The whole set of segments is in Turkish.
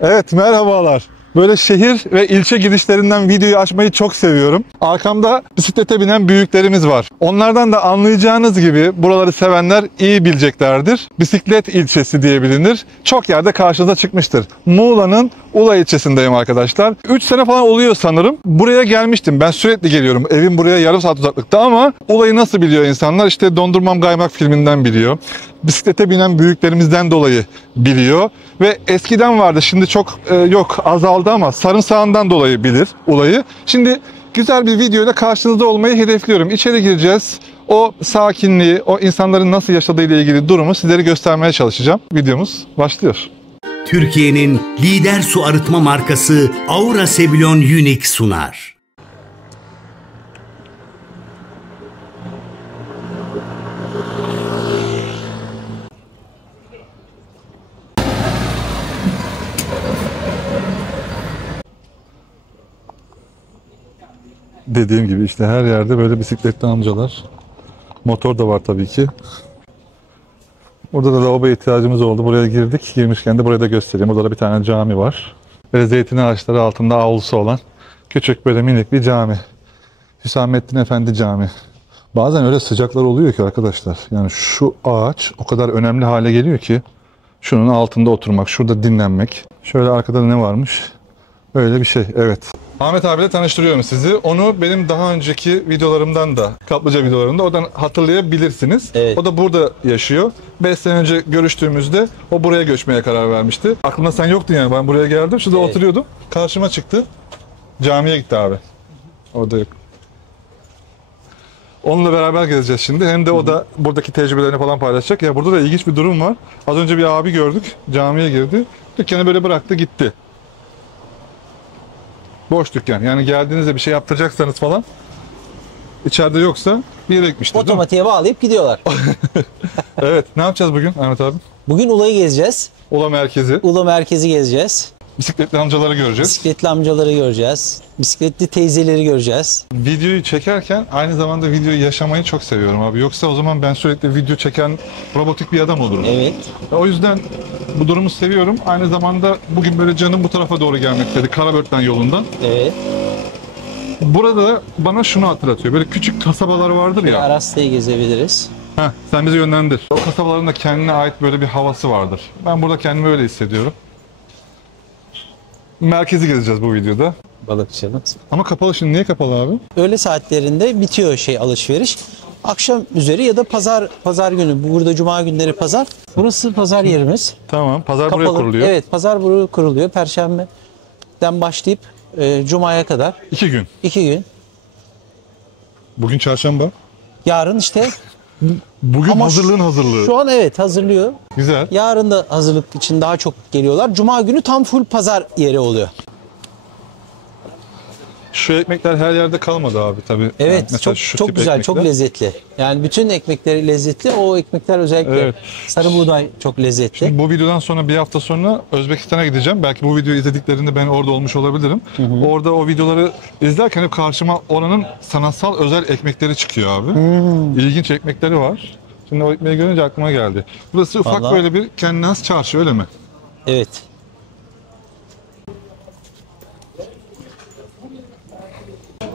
Evet, merhabalar. Böyle şehir ve ilçe gidişlerinden videoyu açmayı çok seviyorum. Arkamda bisiklete binen büyüklerimiz var. Onlardan da anlayacağınız gibi buraları sevenler iyi bileceklerdir. Bisiklet ilçesi diye bilinir. Çok yerde karşınıza çıkmıştır. Muğla'nın Ula ilçesindeyim arkadaşlar. 3 sene falan oluyor sanırım. Buraya gelmiştim. Ben sürekli geliyorum. Evim buraya yarım saat uzaklıkta ama Ula'yı nasıl biliyor insanlar? İşte Dondurmam Kaymak filminden biliyor. Bisiklete binen büyüklerimizden dolayı biliyor. Ve eskiden vardı, şimdi çok yok, azaldı ama sarımsağından dolayı bilir Ula'yı. Şimdi güzel bir videoyla karşınızda olmayı hedefliyorum. İçeri gireceğiz. O sakinliği, o insanların nasıl yaşadığıyla ilgili durumu sizlere göstermeye çalışacağım. Videomuz başlıyor. Türkiye'nin lider su arıtma markası Aura Sebilon Unique sunar. Dediğim gibi işte her yerde böyle bisikletli amcalar. Motor da var tabii ki. Burada da lavabo ihtiyacımız oldu. Buraya girdik. Girmişken de buraya da göstereyim. Burada da bir tane cami var. Böyle zeytin ağaçları altında avlusu olan küçük böyle minik bir cami. Hüsamettin Efendi Camii. Bazen öyle sıcaklar oluyor ki arkadaşlar. Yani şu ağaç o kadar önemli hale geliyor ki şunun altında oturmak, şurada dinlenmek. Şöyle arkada da ne varmış? Öyle bir şey. Evet. Ahmet abiyle tanıştırıyorum sizi. Onu benim daha önceki videolarımdan da, kaplıca videolarımda oradan hatırlayabilirsiniz. Evet. O da burada yaşıyor. 5 sene önce görüştüğümüzde o buraya göçmeye karar vermişti. Aklımda sen yoktun yani. Ben buraya geldim. Şurada oturuyordum. Karşıma çıktı. Camiye gitti abi. Orada yok. Onunla beraber gezeceğiz şimdi. Hem de o da buradaki tecrübelerini falan paylaşacak. Ya burada da ilginç bir durum var. Az önce bir abi gördük. Camiye girdi. Dükkanı böyle bıraktı gitti. Boş dükkan. Yani geldiğinizde bir şey yaptıracaksanız falan içeride yoksa bir yere gitmiştir. Otomatiğe bağlayıp gidiyorlar. Evet. Ne yapacağız bugün Ahmet abi? Bugün Ula'yı gezeceğiz. Ula merkezi. Ula merkezi gezeceğiz. Bisikletli amcaları göreceğiz. Bisikletli amcaları göreceğiz. Bisikletli teyzeleri göreceğiz. Videoyu çekerken aynı zamanda videoyu yaşamayı çok seviyorum abi. Yoksa o zaman ben sürekli video çeken robotik bir adam olurum. Evet. O yüzden bu durumu seviyorum. Aynı zamanda bugün böyle canım bu tarafa doğru gelmek istedi. Karabörtlen yolundan. Evet. Burada bana şunu hatırlatıyor. Böyle küçük kasabalar vardır ya. Aras'tayı gezebiliriz. Heh, sen bizi yönlendir. O kasabaların da kendine ait böyle bir havası vardır. Ben burada kendimi öyle hissediyorum. Merkezi gezeceğiz bu videoda. Balıkçılık. Ama kapalı şimdi. Niye kapalı abi? Öğle saatlerinde bitiyor alışveriş. Akşam üzeri ya da pazar günü. Burada cuma günleri pazar. Burası pazar yerimiz. Tamam. Pazar Kapalı. buraya kuruluyor. Evet, pazar buraya kuruluyor. Perşembeden başlayıp cumaya kadar. 2 gün. 2 gün. Bugün çarşamba. Yarın işte. Bugün Ama hazırlığın hazırlığı. Şu an evet hazırlıyor. Güzel. Yarın da hazırlık için daha çok geliyorlar. Cuma günü tam full pazar yeri oluyor. Şu ekmekler her yerde kalmadı abi tabii. Evet, Yani çok güzel, ekmekler. çok lezzetli. Yani bütün ekmekleri lezzetli. O ekmekler özellikle Evet. sarı buğday çok lezzetli. Şimdi bu videodan sonra bir hafta sonra Özbekistan'a gideceğim. Belki bu videoyu izlediklerinde ben orada olmuş olabilirim. Orada o videoları izlerken hep karşıma oranın sanatsal özel ekmekleri çıkıyor abi. İlginç ekmekleri var. Şimdi o ekmeği görünce aklıma geldi. Burası ufak Vallahi... böyle bir kendine has çarşı, öyle mi? Evet.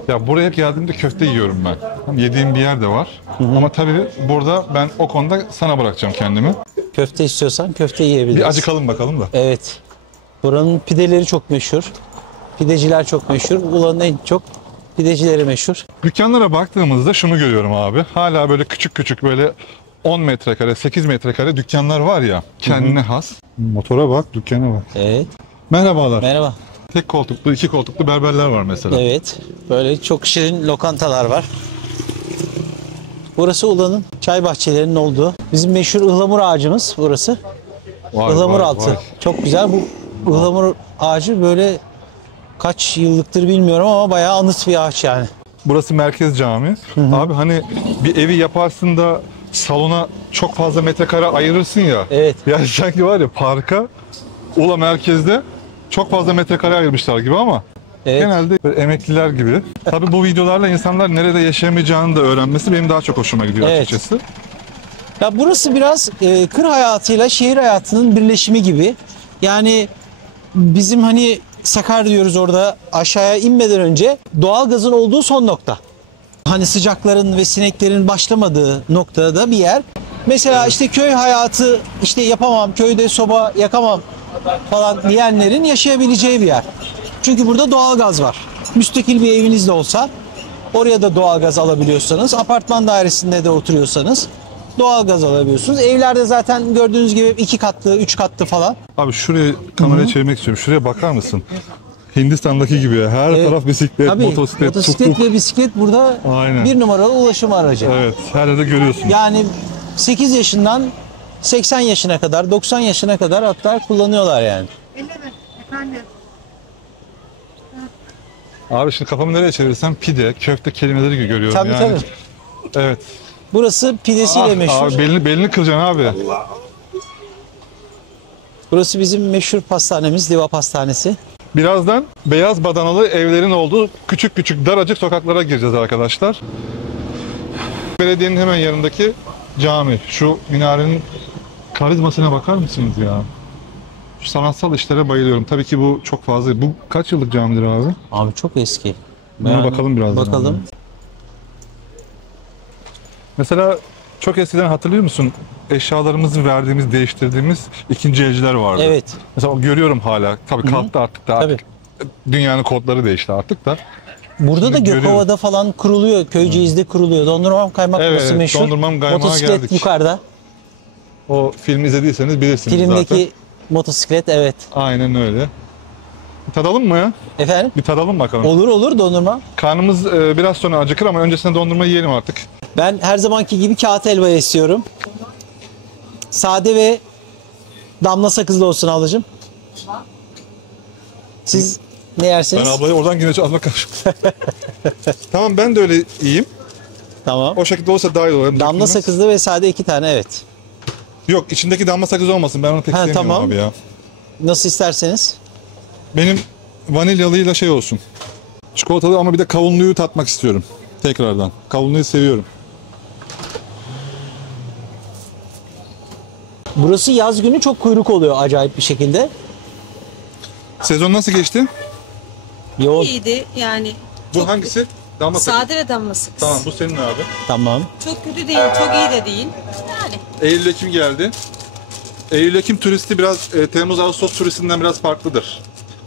Ya buraya hep geldiğimde köfte yiyorum ben. Yediğim bir yer de var. Ama tabii burada ben o konuda sana bırakacağım kendimi. Köfte istiyorsan köfte yiyebiliriz. Bir acıkalım bakalım da. Evet. Buranın pideleri çok meşhur. Pideciler çok meşhur. Ula'nın en çok pidecileri meşhur. Dükkanlara baktığımızda şunu görüyorum abi. Hala böyle küçük küçük böyle 10 metrekare, 8 metrekare dükkanlar var ya. Kendine has. Motora bak, dükkana bak. Evet. Merhabalar. Merhaba. Tek koltuklu, 2 koltuklu berberler var mesela. Evet. Böyle çok şirin lokantalar var. Burası Ula'nın çay bahçelerinin olduğu. Bizim meşhur ıhlamur ağacımız burası. Ihlamur altı. Çok güzel. Bu ıhlamur ağacı böyle kaç yıllıktır bilmiyorum ama bayağı anıt bir ağaç yani. Burası merkez cami. Abi hani bir evi yaparsın da salona çok fazla metrekare ayırırsın ya. Evet. Yani sanki var ya parka Ula merkezde çok fazla metrekare ayırmışlar gibi ama evet. Genelde böyle emekliler gibi. Tabii bu videolarla insanlar nerede yaşayamayacağını da öğrenmesi benim daha çok hoşuma gidiyor açıkçası. Ya burası biraz kır hayatıyla şehir hayatının birleşimi gibi. Yani bizim hani Sakar diyoruz orada, aşağıya inmeden önce doğalgazın olduğu son nokta. Hani sıcakların ve sineklerin başlamadığı noktada bir yer. Mesela işte köy hayatı, işte yapamam, köyde soba yakamam falan diyenlerin yaşayabileceği bir yer. Çünkü burada doğalgaz var. Müstakil bir eviniz de olsa oraya da doğalgaz alabiliyorsanız, apartman dairesinde de oturuyorsanız doğalgaz alabiliyorsunuz. Evlerde zaten gördüğünüz gibi 2 katlı, 3 katlı falan. Abi şuraya kamerayı çevirmek istiyorum. Şuraya bakar mısın? Hindistan'daki gibi ya. Her taraf bisiklet, Tabii, motosiklet, motosiklet tuk-tuk. ve bisiklet burada Aynen. bir numaralı ulaşım aracı. Evet, her yerde görüyorsun. Yani 8 yaşından 80 yaşına kadar, 90 yaşına kadar hatta kullanıyorlar yani. Efendim. Abi şimdi kafamı nereye çevirirsem pide, köfte kelimeleri görüyorum Tabii yani. tabii. Evet. Burası pidesiyle meşhur. Abi belini kıracaksın abi. Burası bizim meşhur pastanemiz, Liva Pastanesi. Birazdan beyaz badanalı evlerin olduğu küçük küçük daracık sokaklara gireceğiz arkadaşlar. Belediyenin hemen yanındaki cami. Şu minarenin karizmasına bakar mısınız ya? Şu sanatsal işlere bayılıyorum. Tabii ki bu çok fazla. Bu kaç yıllık camidir abi? Abi çok eski. Buna bakalım birazdan. Bakalım. Abi. Mesela çok eskiden hatırlıyor musun? Eşyalarımızı verdiğimiz, değiştirdiğimiz ikinci elciler vardı. Evet. Mesela görüyorum hala. Tabii kalktı artık da. Tabii. Dünyanın kodları değişti artık da. Burada da Görüyorum. Gökova'da falan kuruluyor. Köyceğiz'de kuruluyor. Dondurmam kaymak Evet, burası meşhur. dondurmam kaymağa Motosiklet geldik. yukarıda. O filmi izlediyseniz bilirsiniz Filmdeki zaten. motosiklet, evet. Aynen öyle. Bir tadalım mı ya? Efendim? Bir tadalım bakalım. Olur dondurma. Karnımız biraz sonra acıkır ama öncesinde dondurma yiyelim artık. Ben her zamanki gibi kağıt helva istiyorum. Sade ve damla sakızlı olsun ablacığım. Siz ne yersiniz? Ben ablayı oradan güneşe almak Tamam, ben de öyle yiyeyim. Tamam. O şekilde olsa daha iyi olur. Damla sakızlı ve sade 2 tane, evet. Yok, içindeki damla sakız olmasın. Ben onu pek sevmiyorum tamam. abi ya. Nasıl isterseniz. Benim vanilyalıyla şey olsun. Çikolatalı ama bir de kavunluyu tatmak istiyorum. Tekrardan. Kavunluyu seviyorum. Burası yaz günü çok kuyruk oluyor acayip bir şekilde. Sezon nasıl geçti? Yoğun. İyiydi yani. Bu hangisi? Damla sakız. Sade ve damla sakız. Tamam, bu senin abi. Tamam. Çok kötü değil, çok iyi de değil. Yani. Eylül-Ekim geldi. Eylül-Ekim turisti biraz Temmuz-Ağustos turistinden biraz farklıdır.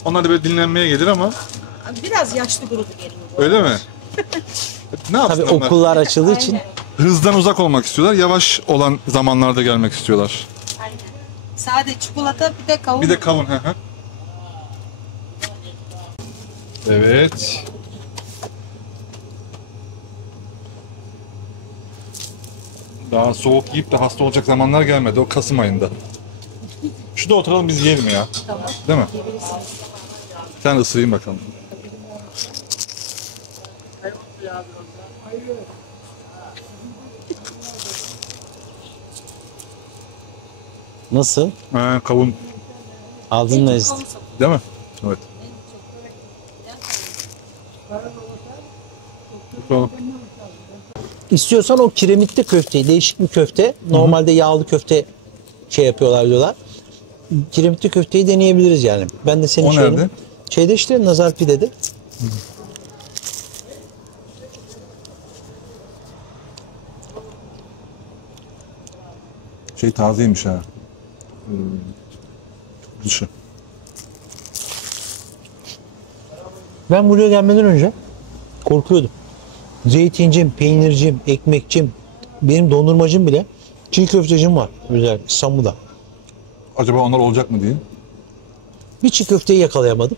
Onlar da böyle dinlenmeye gelir ama Biraz yaşlı grubu geliyor. öyle mi? Ne yapsın Tabii onlar? okullar açıldığı için. Hızdan uzak olmak istiyorlar. Yavaş olan zamanlarda gelmek istiyorlar. Aynen. Sade çikolata bir de kavun. Bir de kavun. Hı hı. Evet. Daha soğuk yiyip de hasta olacak zamanlar gelmedi. O Kasım ayında. Şurada oturalım, biz yiyelim ya. Tamam. Değil mi? Sen ısırayım bakalım. Nasıl? Kavun. Aldın lezzet. Değil mi? Evet. Bakalım. İstiyorsan o kiremitli köfteyi, değişik bir köfte. Normalde yağlı köfte şey yapıyorlar diyorlar. Kiremitli köfteyi deneyebiliriz yani. Ben de senin O şeyini. nerede? Şeyde işte Nazar Pide'de. Şey tazeymiş ha. Dışı. Ben buraya gelmeden önce korkuyordum. Zeytincim, peynircim, ekmekçim, benim dondurmacım bile, çiğ köftecim var özel İstanbul'da. Acaba onlar olacak mı diye. Bir çiğ köfteyi yakalayamadım.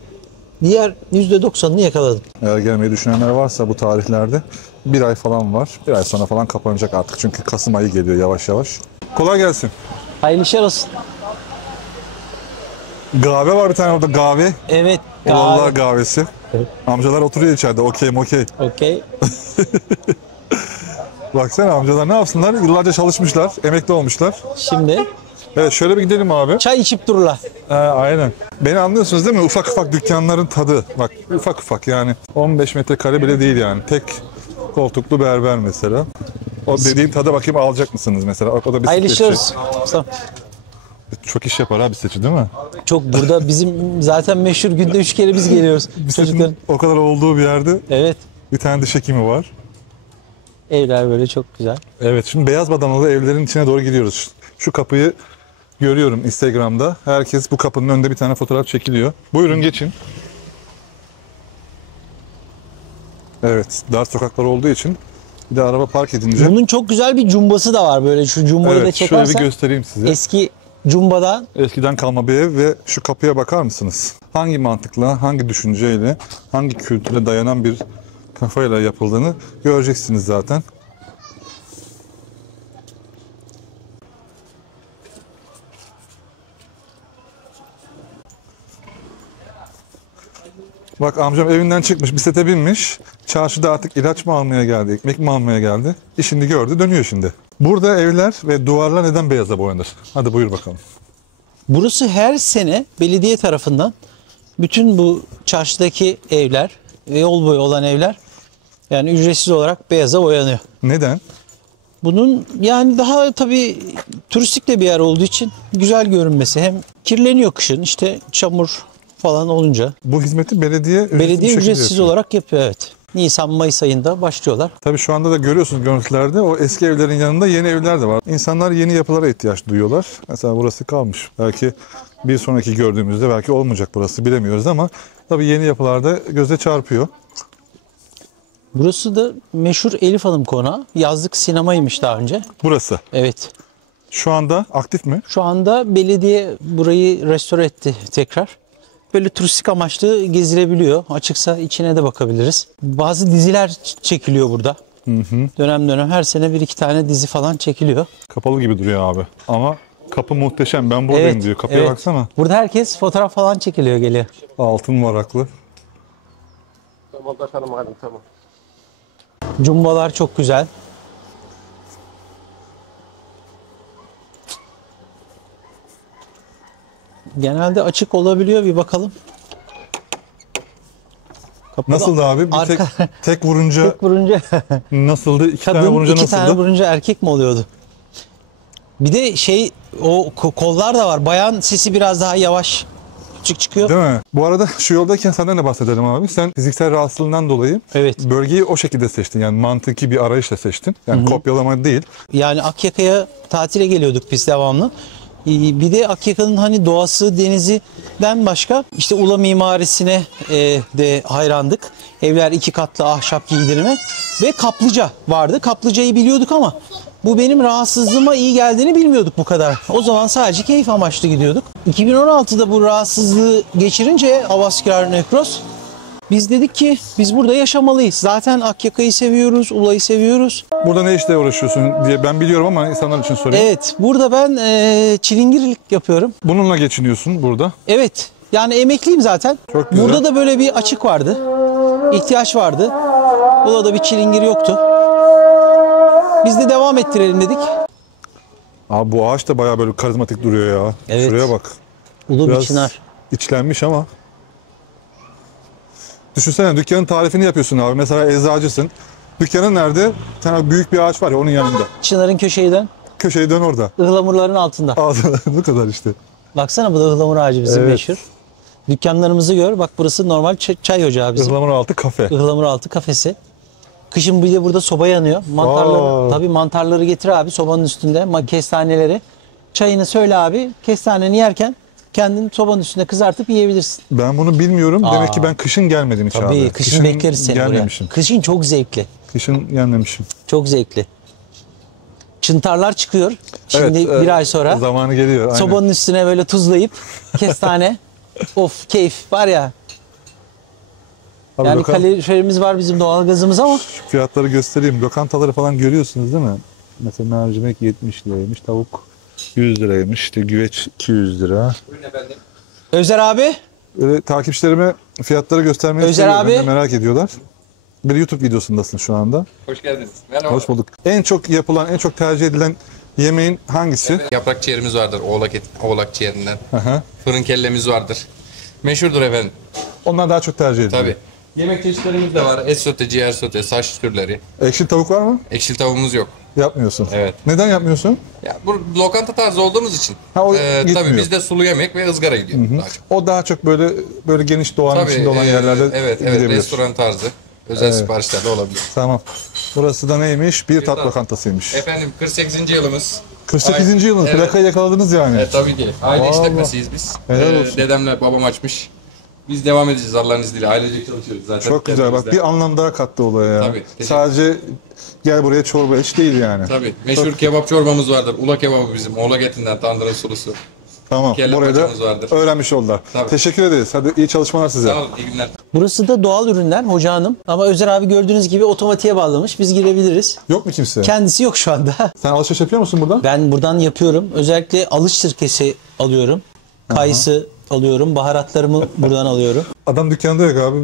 Diğer %90'ını yakaladım. Eğer gelmeyi düşünenler varsa bu tarihlerde bir ay falan var. Bir ay sonra falan kapanacak artık. Çünkü Kasım ayı geliyor yavaş yavaş. Kolay gelsin. Hayırlı işler olsun. Kahve var bir tane orada, kahve. Evet. Vallahi kahvesi. Amcalar oturuyor içeride. Okey. Okey. Baksana amcalar ne yapsınlar? Yıllarca çalışmışlar. Emekli olmuşlar. Şimdi Evet, şöyle bir gidelim abi. çay içip dururlar. Aynen. Beni anlıyorsunuz değil mi? Ufak ufak dükkanların tadı. Bak ufak ufak yani. 15 metrekare bile değil yani. Tek koltuklu berber mesela. O dediğim tada bakayım, alacak mısınız mesela? O da Hayırlı işler bisikletçi. olsun. Tamam. Çok iş yapar abi seçi değil mi? Çok burada bizim zaten meşhur günde 3 kere biz geliyoruz. Çocukların. O kadar olduğu bir yerde Evet. bir tane diş hekimi var. Evler böyle çok güzel. Evet, şimdi beyaz badanalı evlerin içine doğru gidiyoruz. Şu kapıyı görüyorum Instagram'da. Herkes bu kapının önünde bir tane fotoğraf çekiliyor. Buyurun geçin. Evet, dar sokaklar olduğu için bir de araba park edince. Bunun çok güzel bir cumbası da var böyle. Şu cumbayı da Evet, şöyle çekersen. bir göstereyim size. Eski cumbadan Eskiden kalma bir ev ve şu kapıya bakar mısınız? Hangi mantıkla, hangi düşünceyle, hangi kültüre dayanan bir kafayla yapıldığını göreceksiniz zaten. Bak amcam evinden çıkmış, bisiklete binmiş. Çarşıda artık ilaç mı almaya geldi, ekmek mi almaya geldi? İşini gördü, dönüyor şimdi. Burada evler ve duvarlar neden beyaza boyanır? Hadi buyur bakalım. burası her sene belediye tarafından bütün bu çarşıdaki evler ve yol boyu olan evler yani ücretsiz olarak beyaza boyanıyor. Neden? Bunun yani daha tabii turistik de bir yer olduğu için güzel görünmesi, hem kirleniyor kışın işte çamur falan olunca. Bu hizmeti belediye ücretsiz, bir Belediye şekilde ücretsiz yapıyor. olarak yapıyor, evet. Nisan-Mayıs ayında başlıyorlar. Tabii şu anda da görüyorsunuz görüntülerde o eski evlerin yanında yeni evler de var. İnsanlar yeni yapılara ihtiyaç duyuyorlar. Mesela burası kalmış. Belki bir sonraki gördüğümüzde belki olmayacak burası, bilemiyoruz ama tabii yeni yapılarda göze çarpıyor. Burası da meşhur Elif Hanım Konağı. Yazlık sinemaymış daha önce. Burası. Evet. Şu anda aktif mi? Şu anda belediye burayı restore etti tekrar. Böyle turistik amaçlı gezilebiliyor. Açıksa içine de bakabiliriz. Bazı diziler çekiliyor burada. Dönem dönem her sene bir iki tane dizi falan çekiliyor. Kapalı gibi duruyor abi. Ama kapı muhteşem. Ben buradayım diyor. Kapıya evet. baksana. Burada herkes fotoğraf falan çekiliyor, geliyor. Altın varaklı. Tamam bakalım halim tamam. Cumbalar çok güzel. Genelde açık olabiliyor, bir bakalım. Kapıda Nasıldı abi? Bir arka- tek vurunca tek vurunca nasıldı? İki tane kadın, vurunca iki nasıldı? tane vurunca erkek mi oluyordu? Bir de o kollar da var. Bayan sesi biraz daha yavaş küçük çıkıyor. Değil mi? Bu arada şu yoldayken senden de bahsedelim abi. Sen fiziksel rahatsızlığından dolayı Evet. bölgeyi o şekilde seçtin. Yani mantıki bir arayışla seçtin. Yani kopyalama değil. Yani Akyaka'ya tatile geliyorduk biz devamlı. Bir de Akyaka'nın hani doğası, denizinden başka işte Ula mimarisine de hayrandık. Evler 2 katlı ahşap giydirme ve kaplıca vardı. Kaplıcayı biliyorduk ama bu benim rahatsızlığıma iyi geldiğini bilmiyorduk bu kadar. O zaman sadece keyif amaçlı gidiyorduk. 2016'da bu rahatsızlığı geçirince avasküler nekroz, biz dedik ki biz burada yaşamalıyız. Zaten Akyaka'yı seviyoruz, Ula'yı seviyoruz. Burada ne işle uğraşıyorsun diye ben biliyorum ama insanlar için sorayım. Evet, burada ben çilingirlik yapıyorum. Bununla geçiniyorsun burada. Evet, yani emekliyim zaten. Çok güzel. Burada da böyle bir açık vardı. İhtiyaç vardı. Ula'da bir çilingir yoktu. Biz de devam ettirelim dedik. Abi bu ağaç da bayağı böyle karizmatik duruyor ya. Evet. Şuraya bak. Ulu bir Biraz çınar. içlenmiş ama. Düşünsene dükkanın tarifini yapıyorsun abi. Mesela eczacısın. Dükkanın nerede? Bir tane büyük bir ağaç var ya onun yanında. Çınarın köşeyi dön. Köşeyi dön orada. Ihlamurların altında. Ağzı bu kadar işte. Baksana, bu da ıhlamur ağacı bizim Evet. meşhur. Dükkanlarımızı gör. Bak burası normal çay ocağı bizim. Ihlamur altı kafe. Ihlamur altı kafesi. Kışın bir de burada soba yanıyor. Mantarları, Aa. tabii mantarları getir abi sobanın üstünde. Kestaneleri. Çayını söyle abi. Kestaneni yerken kendini sobanın üstünde kızartıp yiyebilirsin. Ben bunu bilmiyorum. Demek ki ben kışın gelmedim hiç Tabii abi. kışın bekleriz seni buraya. gelmemişim. Kışın çok zevkli. Kışın gelmemişim. Çok zevkli. Çıntarlar çıkıyor. Şimdi Evet, bir ay sonra zamanı geliyor. Aynen. sobanın üstüne böyle tuzlayıp kestane. Of, keyif var ya. Abi Yani lokan- kaloriferimiz var bizim, doğalgazımız ama Şu fiyatları göstereyim. Lokantaları falan görüyorsunuz değil mi? Mesela mercimek 70 liraymış. Tavuk 100 liraymış. İşte güveç 200 lira. Özer abi Öyle takipçilerime fiyatları göstermeyi Özer seviyorum. abi. Ben de merak ediyorlar. Bir YouTube videosundasın şu anda. Hoş geldiniz. Merhaba. Hoş bulduk. En çok yapılan, en çok tercih edilen yemeğin hangisi? Yaprak ciğerimiz vardır oğlak ciğerinden. Hı hı. Fırın kellemiz vardır. Meşhurdur efendim. Onlar daha çok tercih ediliyor. Tabii. Yemek çeşitlerimiz de var. Et sote, ciğer sote, saç türleri. Ekşi tavuk var mı? Ekşili tavuğumuz yok. Yapmıyorsun. Evet. Neden yapmıyorsun? Ya bu lokanta tarzı olduğumuz için. Ha, o gitmiyor. tabii bizde sulu yemek ve ızgara gidiyor. Daha çok. O daha çok böyle geniş doğanın Tabii, içinde olan yerlerde evet, gidebilir. restoran tarzı. Özel siparişlerde olabilir. Tamam. Burası da neymiş? Bir tat tat. lokantasıymış. Efendim 48. yılımız. 48. yılın Evet. plakayı yakaladınız yani. Tabii ki. Aile Vallahi. işletmesiyiz biz. Helal olsun. Dedemle babam açmış. Biz devam edeceğiz Allah'ın izniyle. Ailecek çalışıyoruz zaten. Çok güzel. Bak kendimizde. bir anlam daha kattı olaya ya. Tabii, teşekkür Sadece gel buraya çorba iç değil yani. Tabii. Meşhur kebap çorbamız vardır. Ula kebabı bizim. Oğlak etinden tandırın sulusu. Tamam. Kelle Burayı da paçamız vardır. öğrenmiş oldular. Tabii. Teşekkür ederiz. Hadi iyi çalışmalar size. Sağ olun. İyi günler. Burası da doğal ürünler Hoca Hanım. Ama Özer abi gördüğünüz gibi otomatiğe bağlamış. Biz girebiliriz. Yok mu kimse? Kendisi yok şu anda. Sen alışveriş yapıyor musun buradan? Ben buradan yapıyorum. Özellikle alış sirkesi alıyorum. Kayısı alıyorum. Baharatlarımı buradan alıyorum. Adam dükkanda yok abi.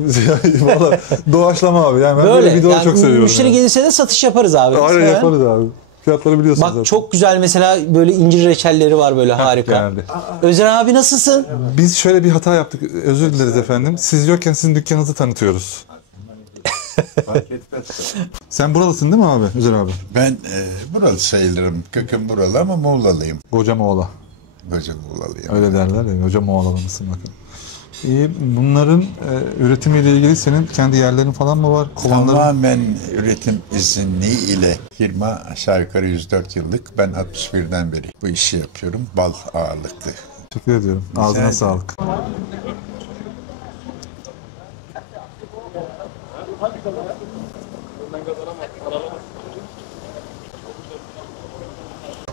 Valla doğaçlama abi. Yani ben böyle videoları yani çok seviyorum. müşteri yani. gelirse de satış yaparız abi. Aynen Hemen. yaparız abi. Fiyatları biliyorsunuz Bak zaten. çok güzel mesela böyle incir reçelleri var böyle harika. geldi. Özer abi nasılsın? Biz şöyle bir hata yaptık. Özür dileriz efendim. Siz yokken sizin dükkanınızı tanıtıyoruz. Sen buralısın değil mi abi? Özer abi. Ben buralı sayılırım. Köküm buralı ama Muğla'lıyım. Kocamoğla. Koca Muğla'lıyım. Öyle derler ya. Kocamoğla mısın bakın. İyi. Bunların üretimiyle ilgili senin kendi yerlerin falan mı var? Kovanların... Tamamen üretim izinli ile firma aşağı yukarı 104 yıllık. Ben 61'den beri bu işi yapıyorum. Bal ağırlıklı. Teşekkür ediyorum. Ağzına ederim. sağlık.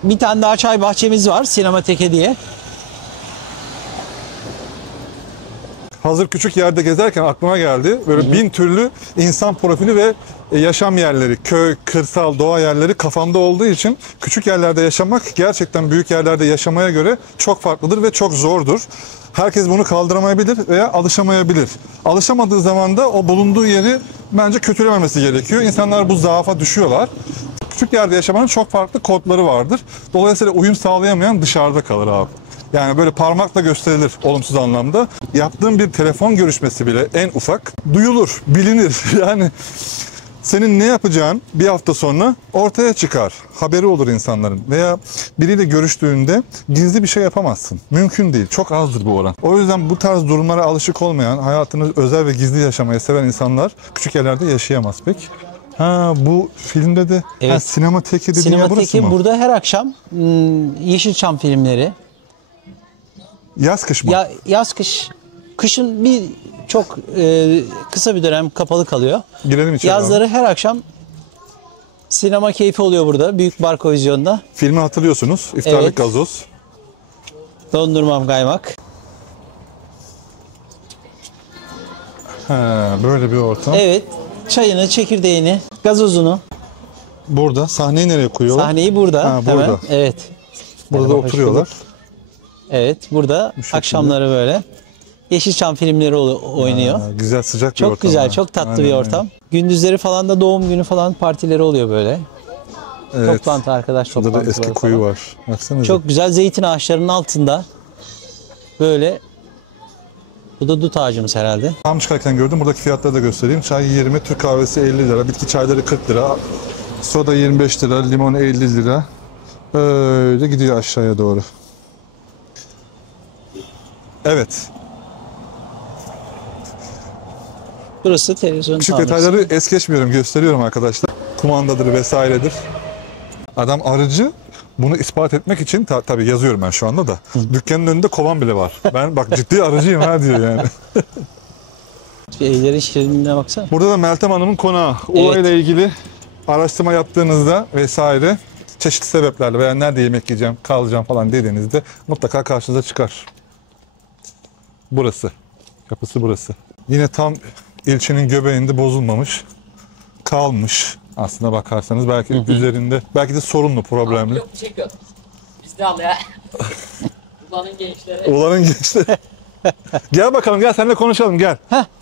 Bir tane daha çay bahçemiz var Sinemateke diye. Hazır küçük yerde gezerken aklıma geldi. Böyle bin türlü insan profili ve yaşam yerleri, köy, kırsal, doğa yerleri kafamda olduğu için küçük yerlerde yaşamak gerçekten büyük yerlerde yaşamaya göre çok farklıdır ve çok zordur. Herkes bunu kaldıramayabilir veya alışamayabilir. Alışamadığı zaman da o bulunduğu yeri bence kötülememesi gerekiyor. İnsanlar bu zaafa düşüyorlar. Küçük yerde yaşamanın çok farklı kodları vardır. Dolayısıyla uyum sağlayamayan dışarıda kalır abi. Yani böyle parmakla gösterilir olumsuz anlamda. Yaptığın bir telefon görüşmesi bile en ufak duyulur, bilinir. Yani senin ne yapacağın bir hafta sonra ortaya çıkar. Haberi olur insanların. Veya biriyle görüştüğünde gizli bir şey yapamazsın. Mümkün değil. Çok azdır bu oran. O yüzden bu tarz durumlara alışık olmayan, hayatını özel ve gizli yaşamayı seven insanlar küçük yerlerde yaşayamaz pek. Ha bu filmde de Evet. Sinemateke dediğin yer burası Sinemateke mı? burada her akşam Yeşilçam filmleri. Yaz kış mı? Ya yaz kış. Kışın bir çok kısa bir dönem kapalı kalıyor. Girelim içeri abi. Yazları her akşam sinema keyfi oluyor burada. Büyük Barko Vizyon'da. Filmi hatırlıyorsunuz. İftarlık Evet. gazoz. Dondurmam kaymak. Ha, böyle bir ortam. Evet. Çayını, çekirdeğini, gazozunu. Burada. Sahneyi nereye koyuyorlar? Sahneyi burada. Ha, burada. Hemen. Evet. Burada Merhaba, hoş oturuyorlar. bulduk. Evet. Burada şekilde. akşamları böyle Yeşilçam filmleri oynuyor. Ha, güzel sıcak bir Çok ortam. güzel, ha. çok tatlı Aynen, bir aynen. ortam. Gündüzleri falan da doğum günü falan partileri oluyor böyle. Evet. Toplantı, arkadaş Şurada da toplantıları eski falan. kuyu var. Baksanıza. Çok güzel zeytin ağaçlarının altında böyle. Bu da dut ağacımız herhalde. Tam çıkarken gördüm. Buradaki fiyatları da göstereyim. Çay 20, Türk kahvesi 50 lira. Bitki çayları 40 lira. Soda 25 lira, limon 50 lira. Öyle gidiyor aşağıya doğru. Evet. Burası televizyon Küçük tamircisi. detayları es geçmiyorum. Gösteriyorum arkadaşlar. Kumandadır vesairedir. Adam arıcı. Bunu ispat etmek için tabii yazıyorum ben şu anda da. Dükkanın önünde kovan bile var. Ben bak ciddi arıcıyım ha diyor yani. Bir evlerin şirinliğine baksana. Burada da Meltem Hanım'ın konağı. Evet. Olayla ilgili araştırma yaptığınızda vesaire çeşitli sebeplerle veya nerede yemek yiyeceğim, kalacağım falan dediğinizde mutlaka karşınıza çıkar. Burası. Kapısı burası. Yine tam ilçenin göbeğinde bozulmamış. Kalmış. Aslına bakarsanız belki üzerinde, belki de sorunlu, problemli. Yok çekiyor. Bizde al ya. Ulanın gençleri. Ulan'ın gençleri. Gel bakalım gel seninle konuşalım gel.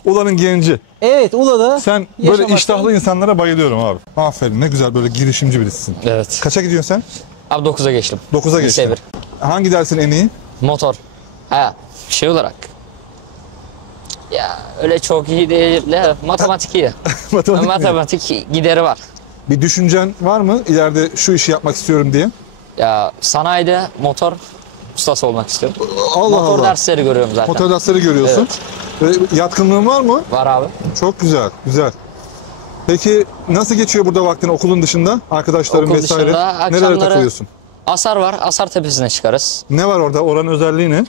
Ulan'ın genci. Evet Ula'da Sen böyle yaşamaktan- iştahlı insanlara bayılıyorum abi. Aferin ne güzel böyle girişimci birisin. Evet. Kaça gidiyorsun sen? Abi 9'a geçtim. 9'a Lise geçtin. bir. Hangi dersin en iyi? Motor. Ha şey olarak. Ya öyle çok iyi değil de matematik iyi. Matematik mi? Matematik gideri var. Bir düşüncen var mı ileride şu işi yapmak istiyorum diye? Ya sanayide motor ustası olmak istiyorum. Allah Motor Allah. dersleri görüyorum zaten. Motor dersleri görüyorsun. Ve yatkınlığın var mı? Var abi. Çok güzel, güzel. Peki nasıl geçiyor burada vaktin okulun dışında? Arkadaşların Okul vesaire. dışında Nerelere akşamları- takılıyorsun? Asar var. Asar tepesine çıkarız. Ne var orada? Oranın özelliği ne?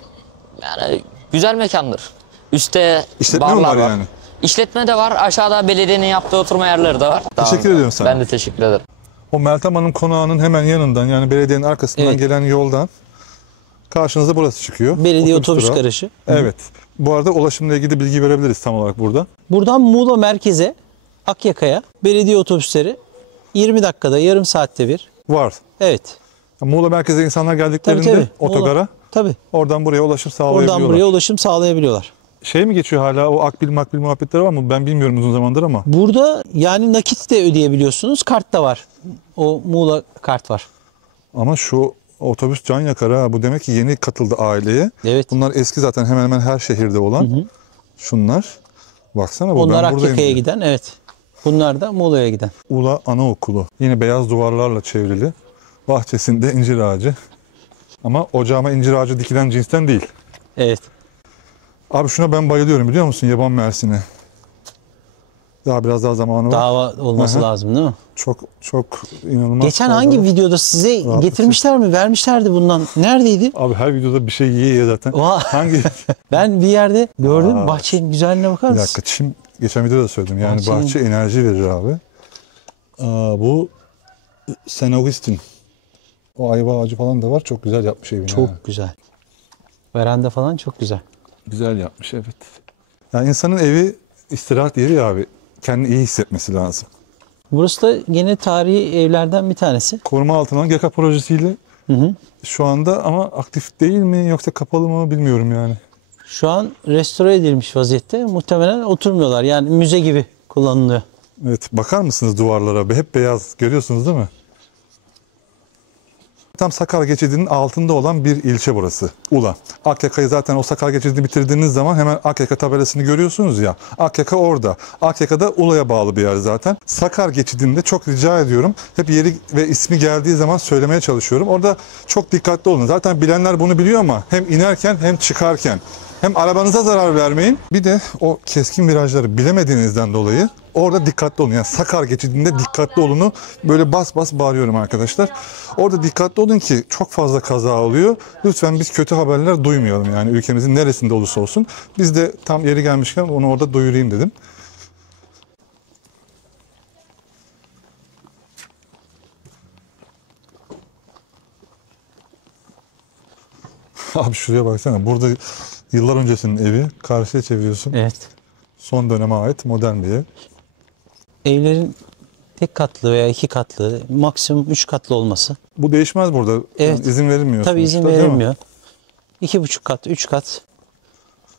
Yani güzel mekandır. Üste İşletme mi barlar var var. yani? İşletme de var. Aşağıda belediyenin yaptığı oturma yerleri de var. Teşekkür ediyorum sana. Ben de teşekkür ederim. O Meltem Hanım konağının hemen yanından, yani belediyenin arkasından Evet. gelen yoldan karşınıza burası çıkıyor. Belediye otobüs durağı. garajı. Evet. Bu arada ulaşımla ilgili bilgi verebiliriz tam olarak burada. Buradan Muğla merkeze, Akyaka'ya belediye otobüsleri 20 dakikada, yarım saatte bir. Var. Evet. Muğla merkeze insanlar geldiklerinde Tabii. otogara Tabii. oradan buraya ulaşım sağlayabiliyorlar. Oradan buraya ulaşım sağlayabiliyorlar. Şey mi geçiyor hala, o akbil makbil muhabbetleri var mı? Ben bilmiyorum uzun zamandır ama. Burada yani nakit de ödeyebiliyorsunuz. Kart da var. O Muğla kart var. Ama şu otobüs can yakar ha. Bu demek ki yeni katıldı aileye. Evet. Bunlar eski zaten hemen hemen her şehirde olan. Şunlar. Baksana bu. Onlar ben buradayım Akyaka'ya diyor. giden, evet. Bunlar da Muğla'ya giden. Ula Anaokulu. Yine beyaz duvarlarla çevrili. Bahçesinde incir ağacı. Ama ocağıma incir ağacı dikilen cinsten değil. Evet. Abi şuna ben bayılıyorum, biliyor musun? Yaban mersini. Daha biraz daha zamanı var. Dava olması Hı hı. lazım değil mi? Çok inanılmaz. Geçen faydalı. hangi videoda size Rahat getirmişler mi? Vermişlerdi bundan. Neredeydi? Abi her videoda bir şey yiyor zaten. Oha. Hangi? Ben bir yerde gördüm. Aa. Bahçenin güzelliğine bakar Bir mısın? dakika, çim geçen videoda da söyledim. Yani Bahçenin- bahçe enerji verir abi. Bu Saint Augustin. O ayva ağacı falan da var. Çok güzel yapmış evini. ha. Çok güzel. Veranda falan çok güzel. Güzel yapmış, evet. Yani insanın evi istirahat yeri ya abi. Kendini iyi hissetmesi lazım. Burası da yine tarihi evlerden bir tanesi. Koruma altına alan GEKA projesiyle şu anda, ama aktif değil mi yoksa kapalı mı bilmiyorum yani. Şu an restore edilmiş vaziyette. Muhtemelen oturmuyorlar. Yani müze gibi kullanılıyor. Evet, bakar mısınız duvarlara? Hep beyaz, görüyorsunuz değil mi? Tam Sakar Geçidi'nin altında olan bir ilçe burası. Ula. Akyaka'yı zaten o Sakar Geçidi'ni bitirdiğiniz zaman hemen Akyaka tabelasını görüyorsunuz ya. Akyaka orada. Akyaka da Ula'ya bağlı bir yer zaten. Sakar Geçidi'nde çok rica ediyorum. Hep yeri ve ismi geldiği zaman söylemeye çalışıyorum. Orada çok dikkatli olun. Zaten bilenler bunu biliyor ama hem inerken hem çıkarken. Hem arabanıza zarar vermeyin. Bir de o keskin virajları bilemediğinizden dolayı orada dikkatli olun. Yani Sakar Geçidi'nde dikkatli olunu böyle bas bas bağırıyorum arkadaşlar. Orada dikkatli olun ki çok fazla kaza oluyor. Lütfen biz kötü haberler duymayalım, yani ülkemizin neresinde olursa olsun. Biz de tam yeri gelmişken onu orada duyurayım dedim. Abi şuraya baksana. Burada yıllar öncesinin evi. Karşıya çeviriyorsun. Evet. Son döneme ait modern bir ev. Evlerin tek katlı veya iki katlı, maksimum 3 katlı olması. Bu değişmez burada. Evet. Yani izin verilmiyor. Tabii izin sonuçta, değil mi? verilmiyor. 2,5 kat, 3 kat.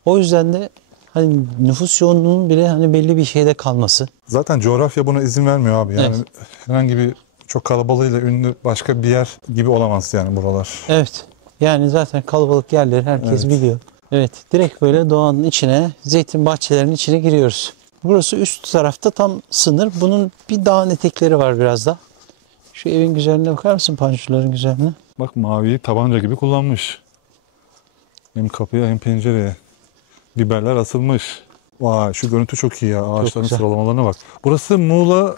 O yüzden de hani nüfus yoğunluğunun bile hani belli bir şeyde kalması. Zaten coğrafya buna izin vermiyor abi. Yani Evet. herhangi bir çok kalabalığıyla ünlü başka bir yer gibi olamaz yani buralar. Evet. Yani zaten kalabalık yerleri herkes biliyor. Evet. Direkt böyle doğanın içine, zeytin bahçelerinin içine giriyoruz. Burası üst tarafta tam sınır. Bunun bir dağın etekleri var biraz da. Şu evin güzelliğine bakar mısın, panjurların güzelliğine? Bak, maviyi tabanca gibi kullanmış. Hem kapıya hem pencereye. Biberler asılmış. Vay, şu görüntü çok iyi ya. Ağaçların güzel. sıralamalarına bak. Burası Muğla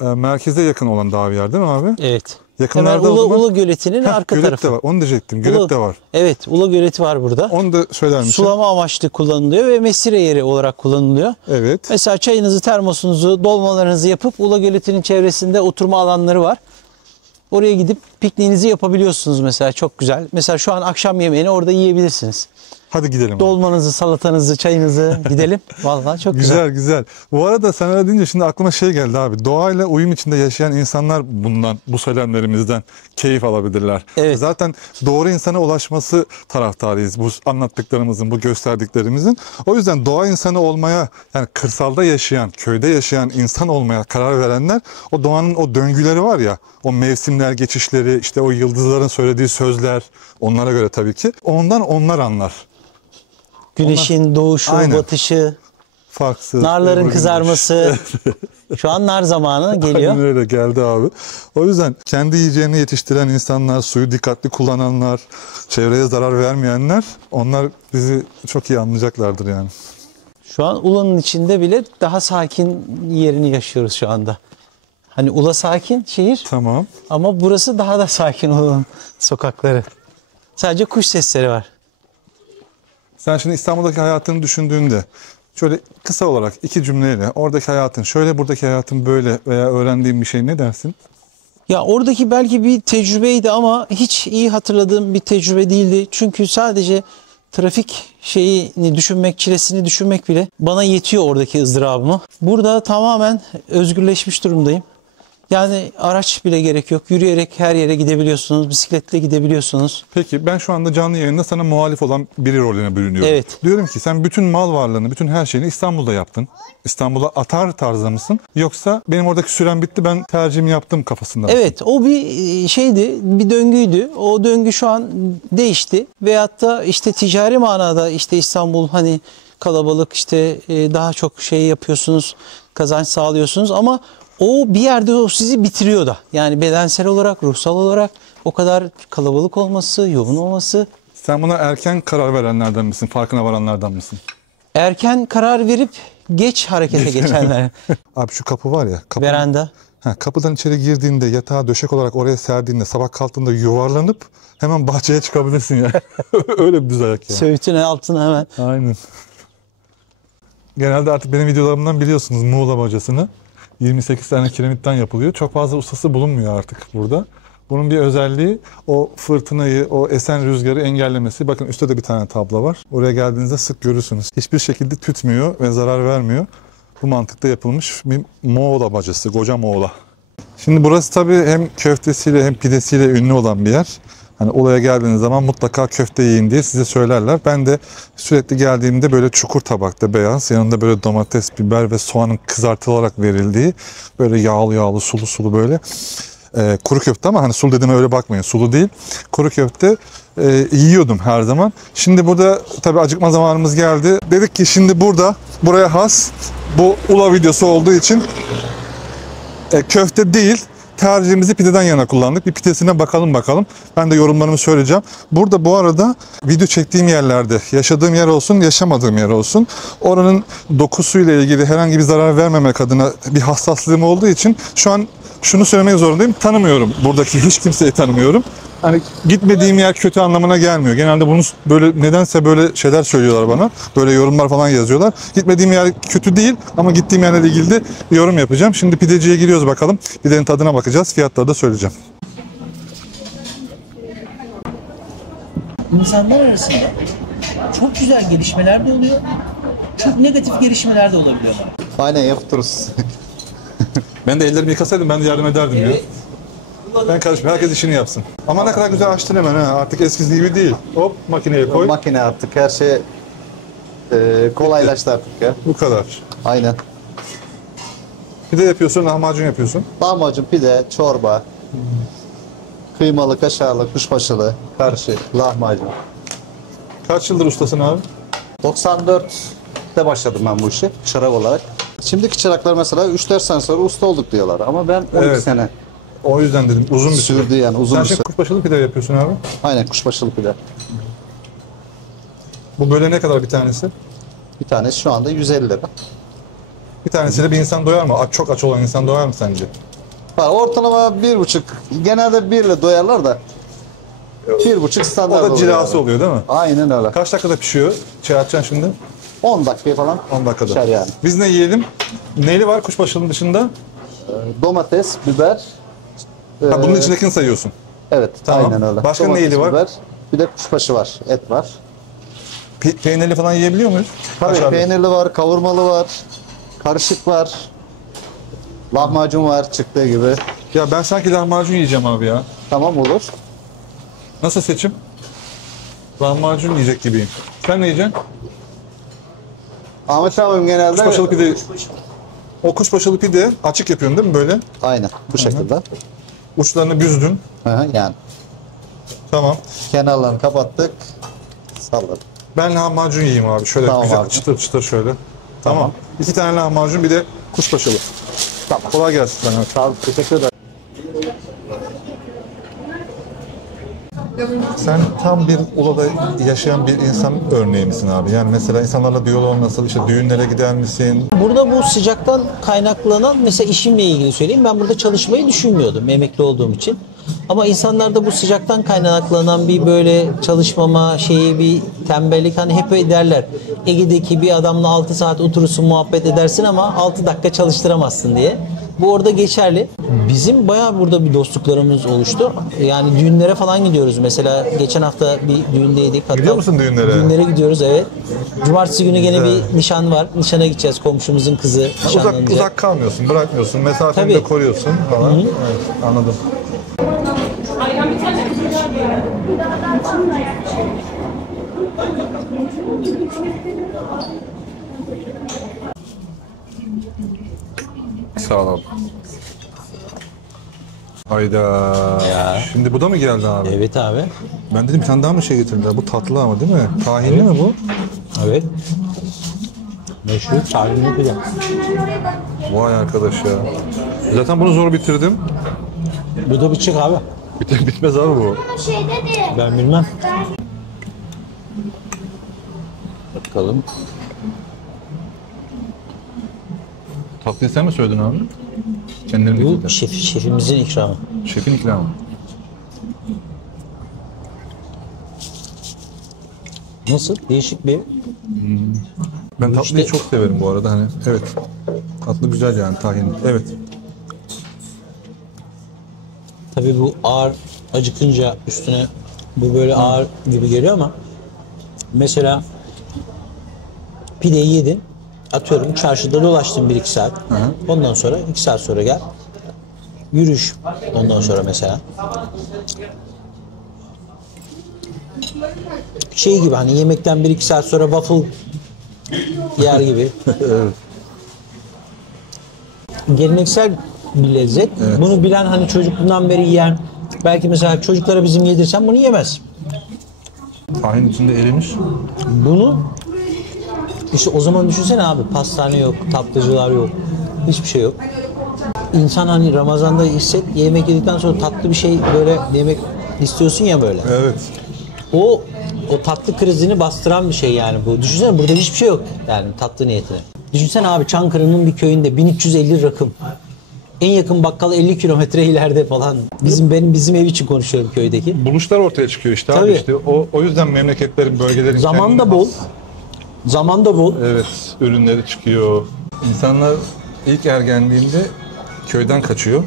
merkeze yakın olan daha bir yer değil mi abi? Evet. Yakınlarda Hemen o zaman... Ula Göleti'nin Heh, arka gölet tarafı. de var. Onu diyecektim. Gölet Ula- de var. Evet, Ula Göleti var burada. Onu da söyler misin? Sulama amaçlı kullanılıyor ve mesire yeri olarak kullanılıyor. Evet. Mesela çayınızı, termosunuzu, dolmalarınızı yapıp Ula Göleti'nin çevresinde oturma alanları var. Oraya gidip pikniğinizi yapabiliyorsunuz mesela, çok güzel. Mesela şu an akşam yemeğini orada yiyebilirsiniz. Hadi gidelim. Dolmanızı, salatanızı, çayınızı gidelim. Vallahi çok güzel. Güzel güzel. Bu arada sen öyle deyince şimdi aklıma şey geldi abi. Doğayla uyum içinde yaşayan insanlar bu söylemlerimizden keyif alabilirler. Evet. Zaten doğru insana ulaşması taraftarıyız. Bu anlattıklarımızın, bu gösterdiklerimizin. O yüzden doğa insanı olmaya, yani kırsalda yaşayan, köyde yaşayan insan olmaya karar verenler, o doğanın o döngüleri var ya, o mevsimler geçişleri, işte o yıldızların söylediği sözler, onlara göre tabii ki. Ondan onlar anlar. Güneşin doğuşu, Aynen. batışı, farksız. narların Ebru kızarması. Şu an nar zamanı Güneş. geliyor. Aynen öyle geldi abi. O yüzden kendi yiyeceğini yetiştiren insanlar, suyu dikkatli kullananlar, çevreye zarar vermeyenler, onlar bizi çok iyi anlayacaklardır yani. Şu an Ula'nın içinde bile daha sakin yerini yaşıyoruz şu anda. Hani Ula sakin şehir Tamam. ama burası daha da sakin Ula'nın sokakları. Sadece kuş sesleri var. Sen şimdi İstanbul'daki hayatını düşündüğünde şöyle kısa olarak 2 cümleyle oradaki hayatın şöyle, buradaki hayatın böyle veya öğrendiğin bir şey ne dersin? Ya oradaki belki bir tecrübeydi ama hiç iyi hatırladığım bir tecrübe değildi. Çünkü sadece trafik şeyini düşünmek, çilesini düşünmek bile bana yetiyor oradaki ızdırabımı. Burada tamamen özgürleşmiş durumdayım. Yani araç bile gerek yok. Yürüyerek her yere gidebiliyorsunuz, bisikletle gidebiliyorsunuz. Peki ben şu anda canlı yayında sana muhalif olan biri rolüne bürünüyorum. Evet. Diyorum ki sen bütün mal varlığını, bütün her şeyini İstanbul'da yaptın. İstanbul'a atar tarzda mısın? Yoksa benim oradaki sürem bitti, ben tercihimi yaptım kafasında mısın? Evet, o bir şeydi, bir döngüydü. O döngü şu an değişti. Veyahut da işte ticari manada işte İstanbul hani kalabalık işte daha çok şey yapıyorsunuz, kazanç sağlıyorsunuz ama o bir yerde o sizi bitiriyor da. Yani bedensel olarak, ruhsal olarak o kadar kalabalık olması, yoğun olması. Sen buna erken karar verenlerden misin? Farkına varanlardan mısın? Erken karar verip geç harekete geçenler. Abi şu kapı var ya. Kapı, Veranda. kapıdan içeri girdiğinde yatağı döşek olarak oraya serdiğinde sabah kalktığında yuvarlanıp hemen bahçeye çıkabilirsin ya. Öyle bir düz ayak ya. Söğütün altına hemen. Aynen. Genelde artık benim videolarımdan biliyorsunuz Muğla bacasını. 28 tane kiremitten yapılıyor. Çok fazla ustası bulunmuyor artık burada. Bunun bir özelliği o fırtınayı, o esen rüzgarı engellemesi. Bakın üstte de bir tane tablo var. Oraya geldiğinizde sık görürsünüz. Hiçbir şekilde tütmüyor ve zarar vermiyor. Bu mantıkta yapılmış bir Moğla bacası, koca Moğla. Şimdi burası tabii hem köftesiyle hem pidesiyle ünlü olan bir yer. Hani olaya geldiğiniz zaman mutlaka köfte yiyin diye size söylerler. Ben de sürekli geldiğimde böyle çukur tabakta beyaz, yanında böyle domates, biber ve soğanın kızartılarak verildiği böyle yağlı yağlı sulu sulu böyle kuru köfte, ama hani sulu dediğime öyle bakmayın, sulu değil. Kuru köfte yiyordum her zaman. Şimdi burada tabii acıkma zamanımız geldi. Dedik ki şimdi buraya has bu Ula videosu olduğu için köfte değil, tercihimizi pideden yana kullandık. Bir pidesine bakalım. Ben de yorumlarımı söyleyeceğim. Burada bu arada video çektiğim yerlerde, yaşadığım yer olsun, yaşamadığım yer olsun, oranın dokusuyla ilgili herhangi bir zarar vermemek adına bir hassaslığım olduğu için şu an şunu söylemek zorundayım. Tanımıyorum. Buradaki hiç kimseyi tanımıyorum. Hani gitmediğim yer kötü anlamına gelmiyor. Genelde bunu böyle nedense böyle şeyler söylüyorlar bana. Böyle yorumlar falan yazıyorlar. Gitmediğim yer kötü değil ama gittiğim yerle ilgili de bir yorum yapacağım. Şimdi pideciye giriyoruz bakalım. Pidenin tadına bakacağız. Fiyatları da söyleyeceğim. İnsanlar arasında çok güzel gelişmeler de oluyor. Çok negatif gelişmeler de olabiliyorlar. Aynen yaptırız. Ben de ellerimi yıkasaydım ben de yardım ederdim ya. Ben karışmıyorum. Herkes işini yapsın. Ama ne kadar güzel açtın hemen ha. Artık eskisi gibi değil. Hop makineye koy. Makine artık her şey kolaylaştı artık ya. Bu kadar. Aynen. Pide yapıyorsun, lahmacun yapıyorsun. Lahmacun, pide, çorba, kıymalı, kaşarlı, kuşbaşılı, karışık, lahmacun. Kaç yıldır ustasın abi? 94'te başladım ben bu işi çırak olarak. Şimdiki çıraklar mesela 3-4 sene sonra usta olduk diyorlar ama ben 12 Evet. sene O yüzden dedim uzun bir süre. sürdü yani uzun Sen bir şimdi süre. kuşbaşılı pide yapıyorsun abi. Aynen kuşbaşılı pide. Bu böyle ne kadar bir tanesi? Bir tanesi şu anda 150 lira. Bir tanesiyle bir insan doyar mı? Çok aç olan insan doyar mı sence? Ha, ortalama 1,5 genelde 1 ile doyarlar da 1,5 standart O da cilası yani. oluyor değil mi? Aynen öyle. Kaç dakikada pişiyor? Çay atacaksın şimdi. 10 dakika falan 10 dakikada. pişer yani. Biz ne yiyelim? Neyli var kuşbaşılının dışında? Domates, biber. Ha, bunun e, içindekini sayıyorsun. Evet, Tamam. aynen öyle. Başka Domates, neyli var? Biber, bir de kuşbaşı var, et var. Peynirli falan yiyebiliyor muyuz? Tabii Kaşarlı. peynirli var, kavurmalı var, karışık var. Lahmacun var çıktığı gibi. Ya ben sanki lahmacun yiyeceğim abi ya. Tamam olur. Nasıl seçim? Lahmacun yiyecek gibiyim. Sen ne yiyeceksin? Ahmet abim genelde... Kuşbaşılı pide. O kuşbaşılı pide açık yapıyorsun değil mi böyle? Aynen bu şekilde. Uçlarını büzdün. Hı hı, yani Tamam. kenarlarını kapattık, salladık. Ben lahmacun yiyeyim abi. Şöyle Tamam güzel abi. çıtır çıtır şöyle. Tamam. 2 tane lahmacun bir de kuşbaşılı. Tamam. Kolay gelsin sana. Sağ ol, teşekkür ederim. Sen tam bir Ula'da yaşayan bir insan örneği misin abi? Yani mesela insanlarla diyaloğun nasıl? İşte düğünlere gider misin? Burada bu sıcaktan kaynaklanan mesela işimle ilgili söyleyeyim. Ben burada çalışmayı düşünmüyordum emekli olduğum için. Ama insanlarda bu sıcaktan kaynaklanan bir böyle çalışmama şeyi, bir tembellik, hani hep öyle derler. Ege'deki bir adamla 6 saat oturursun, muhabbet edersin ama 6 dakika çalıştıramazsın diye. Bu orada geçerli. Bizim bayağı burada bir dostluklarımız oluştu. Yani düğünlere falan gidiyoruz. Mesela geçen hafta bir düğündeydik. Hatta Gidiyor musun düğünlere? Düğünlere gidiyoruz, evet. Cumartesi günü gene bir nişan var. Nişana gideceğiz. Komşumuzun kızı nişanlanacak. Uzak kalmıyorsun, bırakmıyorsun, mesafeni Tabii. de koruyorsun falan. Evet, anladım. Sağ ol abi. Hayda. Ya. Şimdi bu da mı geldi abi? Evet abi. Ben dedim bir tane daha mı şey getirdiler? Bu tatlı ama değil mi? Tahinli mi bu? Evet. Meşhur tahinli pide. Vay arkadaş ya. Zaten bunu zor bitirdim. Bu da bitecek abi. Bitmez abi bu. Ben bilmem. Bakalım. Tatlıyı sen mi söyledin abi? Kendin mi Bu getirdin? şefimizin ikramı. Şefin ikramı. Nasıl? Değişik bir... Ben Bu tatlıyı işte- çok severim bu arada hani. Evet. Tatlı güzel yani tahin. Evet. Tabii bu ağır, acıkınca üstüne bu böyle ağır gibi geliyor ama mesela pideyi yedin, atıyorum çarşıda dolaştın 1-2 saat. Ondan sonra 2 saat sonra gel. Yürüyüş ondan sonra mesela. Şey gibi, hani yemekten 1-2 saat sonra waffle yer gibi. Geleneksel bir lezzet. Bunu bilen, hani çocukluğundan beri yiyen, belki mesela çocuklara bizim yedirsen bunu yemez. Tahin içinde erimiş. Bunu işte o zaman düşünsene abi, pastane yok, tatlıcılar yok, hiçbir şey yok. İnsan hani Ramazan'da yemek yedikten sonra tatlı bir şey böyle yemek istiyorsun ya böyle. Evet. O tatlı krizini bastıran bir şey yani bu. Düşünsene burada hiçbir şey yok yani tatlı niyetine. Düşünsene abi, Çankırı'nın bir köyünde 1350 rakım. En yakın bakkal 50 kilometre ileride falan. Bizim ev için konuşuyorum, köydeki. Buluşlar ortaya çıkıyor işte abi. Tabii. İşte o yüzden memleketlerin, bölgelerin Zaman kendine da bol. has- Zaman da bol. Evet, ürünleri çıkıyor. İnsanlar ilk ergenliğinde köyden kaçıyor.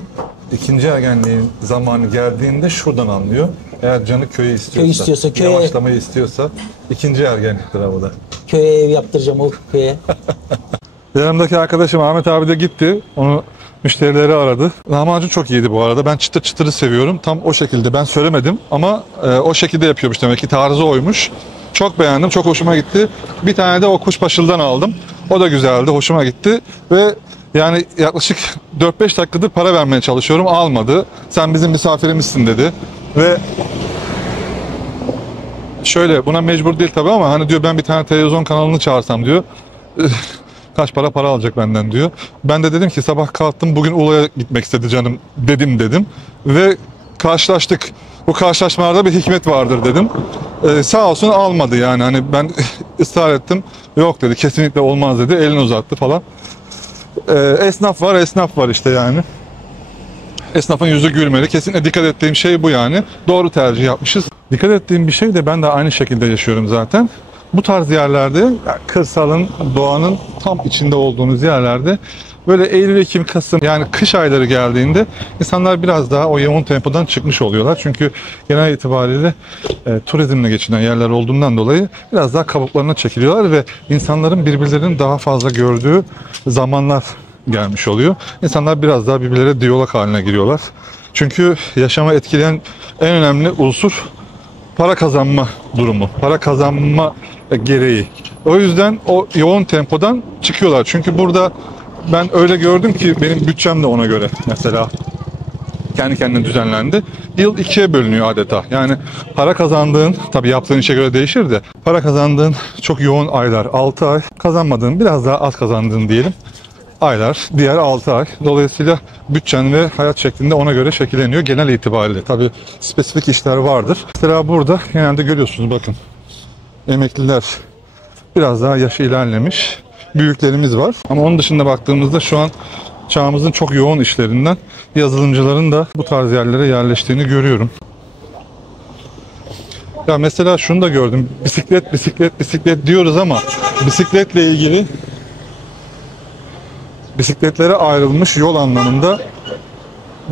İkinci ergenliğin zamanı geldiğinde şuradan anlıyor. Eğer canı köye istiyorsa, Köy istiyorsa, köye- yavaşlamayı istiyorsa ikinci ergenliktir abi da. Köye ev yaptıracağım, o köye. Yanımdaki arkadaşım Ahmet abi de gitti. Onu müşterileri aradı. Lahmacun çok iyiydi bu arada. Ben çıtır çıtırı seviyorum. Tam o şekilde. Ben söylemedim ama o şekilde yapıyormuş demek ki. Tarzı oymuş. Çok beğendim. Çok hoşuma gitti. Bir tane de o kuşbaşılıdan aldım. O da güzeldi. Hoşuma gitti. Ve yani yaklaşık 4-5 dakikadır para vermeye çalışıyorum. Almadı. Sen bizim misafirimizsin dedi. Ve şöyle, buna mecbur değil tabii ama hani diyor ben bir tane televizyon kanalını çağırsam diyor. Kaç para alacak benden diyor. Ben de dedim ki sabah kalktım, bugün Ula'ya gitmek istedi canım dedim. Ve karşılaştık. Bu karşılaşmalarda bir hikmet vardır dedim. Sağ olsun almadı yani, hani ben ısrar ettim. Yok dedi, kesinlikle olmaz dedi. Elini uzattı falan. Esnaf var işte yani. Esnafın yüzü gülmeli. Kesinlikle dikkat ettiğim şey bu yani. Doğru tercih yapmışız. Dikkat ettiğim bir şey de, ben de aynı şekilde yaşıyorum zaten. Bu tarz yerlerde, kırsalın, doğanın tam içinde olduğunuz yerlerde böyle Eylül, Ekim, Kasım, yani kış ayları geldiğinde insanlar biraz daha o yoğun tempodan çıkmış oluyorlar. Çünkü genel itibariyle turizmle geçinen yerler olduğundan dolayı biraz daha kabuklarına çekiliyorlar ve insanların birbirlerinin daha fazla gördüğü zamanlar gelmiş oluyor. İnsanlar biraz daha birbirleriyle diyalog haline giriyorlar. Çünkü yaşama etkileyen en önemli unsur para kazanma durumu, para kazanma gereği. O yüzden o yoğun tempodan çıkıyorlar. Çünkü burada ben öyle gördüm ki benim bütçem de ona göre mesela. kendi kendine düzenlendi. Yıl ikiye bölünüyor adeta. Yani para kazandığın, tabii yaptığın işe göre değişir de, para kazandığın çok yoğun aylar 6 ay, kazanmadığın biraz daha az kazandığın diyelim aylar diğer 6 ay. Dolayısıyla bütçen ve hayat şeklinde ona göre şekilleniyor genel itibariyle. Tabii spesifik işler vardır. Mesela burada genelde görüyorsunuz bakın. Emekliler biraz daha yaşı ilerlemiş. Büyüklerimiz var. Ama onun dışında baktığımızda şu an çağımızın çok yoğun işlerinden yazılımcıların da bu tarz yerlere yerleştiğini görüyorum. Ya mesela şunu da gördüm. Bisiklet diyoruz ama bisikletle ilgili bisikletlere ayrılmış yol anlamında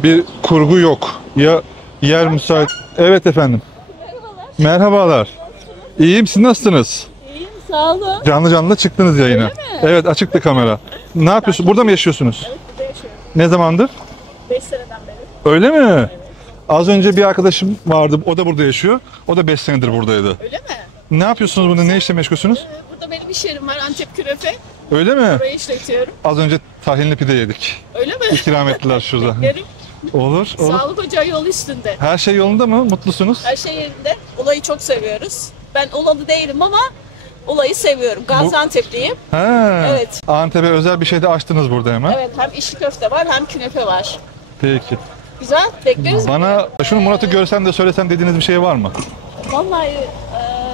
bir kurgu yok. Ya yer müsait. Evet efendim. Merhabalar. İyiyim, siz nasılsınız? İyiyim, sağ olun. Canlı canlı çıktınız yayına. Evet, açıktı kamera. Ne yapıyorsunuz? Burada mı yaşıyorsunuz? Evet, burada yaşıyorum. Ne zamandır? 5 seneden beri. Öyle mi? Evet. Az önce bir arkadaşım vardı. O da burada yaşıyor. O da 5 senedir buradaydı. Öyle mi? Ne yapıyorsunuz burada? Ne işle meşgulsünüz? Burada benim iş yerim var, Antep Künefe. Öyle mi? Burayı işletiyorum. Az önce tahinli pide yedik. Öyle mi? İkram ettiler şurada. Yerim. Olur. Sağlık ocağı yol üstünde. Her şey yolunda mı? Mutlusunuz? Her şey yerinde. Olayı çok seviyoruz. Ben Olalı değilim ama olayı seviyorum. Gaziantep'liyim. He. Evet. Antep'e özel bir şey de açtınız burada hemen. Evet, hem içli köfte var hem künefe var. Peki. Güzel, bekleriz. Bana şunu Murat'ı görsem de söylesem dediğiniz bir şey var mı? Vallahi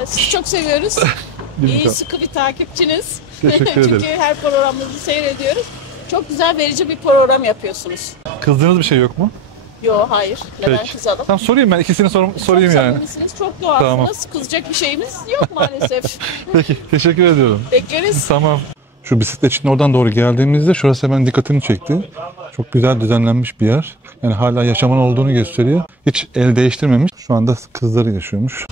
sizi çok seviyoruz. İyi, sıkı bir takipçiniz. Teşekkür ederim. Çünkü her programınızı seyrediyoruz. Çok güzel, verici bir program yapıyorsunuz. Kızdığınız bir şey yok mu? Yok, hayır. Neden Peki. kızalım? Tamam, sorayım ben. İkisini sorayım Çok yani. samimisiniz, çok doğalsınız. Tamam. Kızacak bir şeyimiz yok maalesef. Peki, teşekkür ediyorum. Bekleriz. Tamam. Şu bisikletçinin oradan doğru geldiğimizde şurası hemen dikkatimi çekti. Çok güzel düzenlenmiş bir yer. Yani hala yaşamın olduğunu gösteriyor. Hiç el değiştirmemiş. Şu anda kızları yaşıyormuş.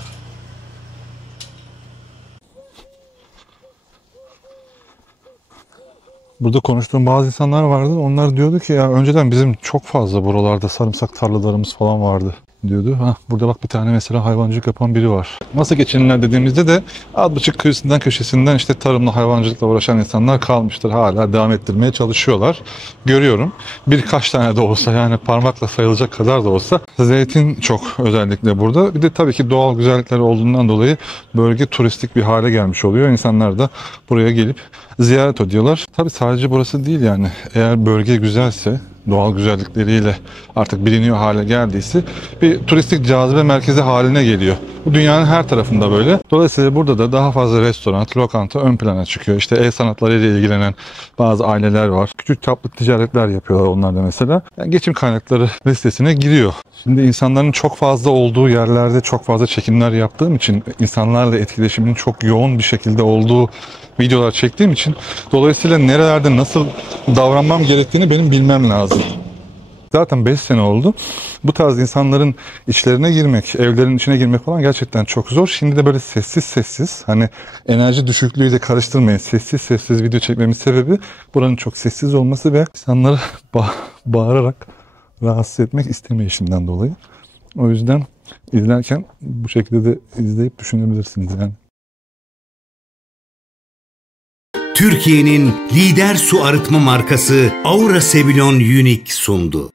Burada konuştuğum bazı insanlar vardı. Onlar diyordu ki ya önceden bizim çok fazla buralarda sarımsak tarlalarımız falan vardı diyordu. Burada bak bir tane mesela hayvancılık yapan biri var. Nasıl geçinirler dediğimizde de az buçuk kıyısından köşesinden işte tarımla hayvancılıkla uğraşan insanlar kalmıştır. Hala devam ettirmeye çalışıyorlar. Görüyorum. Birkaç tane de olsa yani parmakla sayılacak kadar da olsa zeytin çok özellikle burada. Bir de tabii ki doğal güzellikleri olduğundan dolayı bölge turistik bir hale gelmiş oluyor. İnsanlar da buraya gelip ziyaret ediyorlar. Tabii sadece burası değil yani. Eğer bölge güzelse, doğal güzellikleriyle artık biliniyor hale geldiyse bir turistik cazibe merkezi haline geliyor. Bu dünyanın her tarafında böyle. Dolayısıyla burada da daha fazla restoran, lokanta ön plana çıkıyor. İşte el sanatlarıyla ilgilenen bazı aileler var. Küçük çaplı ticaretler yapıyorlar onlar da mesela. Yani geçim kaynakları listesine giriyor. Şimdi insanların çok fazla olduğu yerlerde çok fazla çekimler yaptığım için, insanlarla etkileşimin çok yoğun bir şekilde olduğu videolar çektiğim için dolayısıyla nerelerde nasıl davranmam gerektiğini benim bilmem lazım. Zaten 5 sene oldu. Bu tarz insanların içlerine girmek, evlerin içine girmek falan gerçekten çok zor. Şimdi de böyle sessiz hani enerji düşüklüğüyle karıştırmayın. Sessiz video çekmemin sebebi buranın çok sessiz olması ve insanları bağırarak rahatsız etmek istemeyişimden dolayı. O yüzden izlerken bu şekilde de izleyip düşünebilirsiniz yani. Türkiye'nin lider su arıtma markası Aura Sebilon Unique sundu.